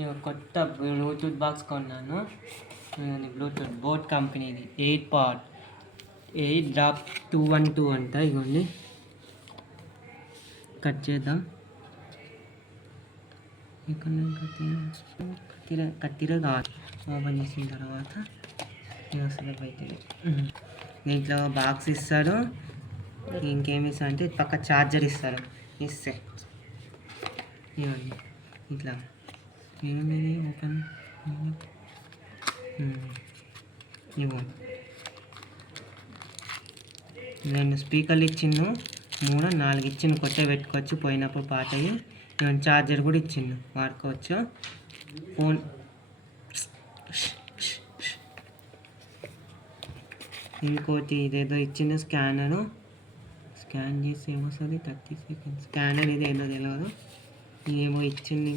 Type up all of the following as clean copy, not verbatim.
ఇక కొత్త bluetooth box కొన్నాను. బ్లూటూత్ బోట్ కంపెనీది 8 పాట్ 8.212 అంట. ఇగోండి కట్ చేద్దాం. కత్తిర కావాలి. ఓపెన్ చేసిన తర్వాత అసలు అవుతుంది. దీంట్లో బాక్స్ ఇస్తాడు. ఇంకేమి ఇస్తాడు అంటే పక్క ఛార్జర్ ఇస్తారు. ఇస్తే ఇవ్వండి ఇట్లా ఏమి ఓపెన్ ఇవ్వండి. 2 స్పీకర్లు ఇచ్చిండు, 3 4 ఇచ్చిండు. కొత్త పెట్టుకోవచ్చు పోయినప్పుడు పాత అయ్యి. ఇవన్నీ ఛార్జర్ కూడా ఇచ్చిండు, వాడుకోవచ్చు. ఫోన్ ఇంకోటి ఇదేదో ఇచ్చిండు స్కానరు. స్కాన్ చేసి ఏమొస్తుంది 30 సెకండ్స్. స్కానర్ ఇది ఏదో తెలియదు, ఏమో ఇచ్చింది.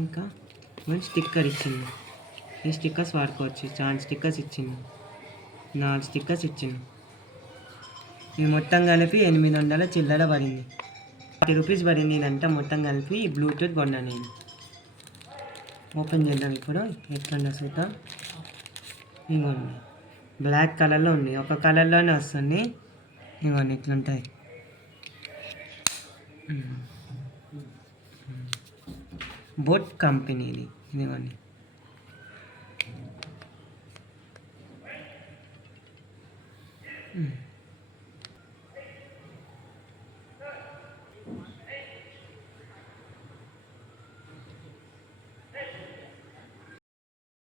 ఇంకా స్టిక్కర్ ఇచ్చింది. ఈ స్టిక్కర్స్ వాడుకోవచ్చు. చాలా స్టిక్కర్స్ ఇచ్చింది, 4 స్టిక్కర్స్ ఇచ్చింది. ఇది మొత్తం కలిపి 800 చిల్లర పడింది. 40 రూపీస్ పడింది ఇదంతా మొత్తం కలిపి. బ్లూటూత్ కొన్నాను నేను. ఓపెన్ చేద్దాం ఇప్పుడు ఎట్లుందో చూద్దాం. ఇవ్వండి బ్లాక్ కలర్లో ఉంది, ఒక కలర్లోనే వస్తుంది. ఇవ్వండి ఇట్లుంటుంది. బోట్ కంపెనీది ఇదిగోండి.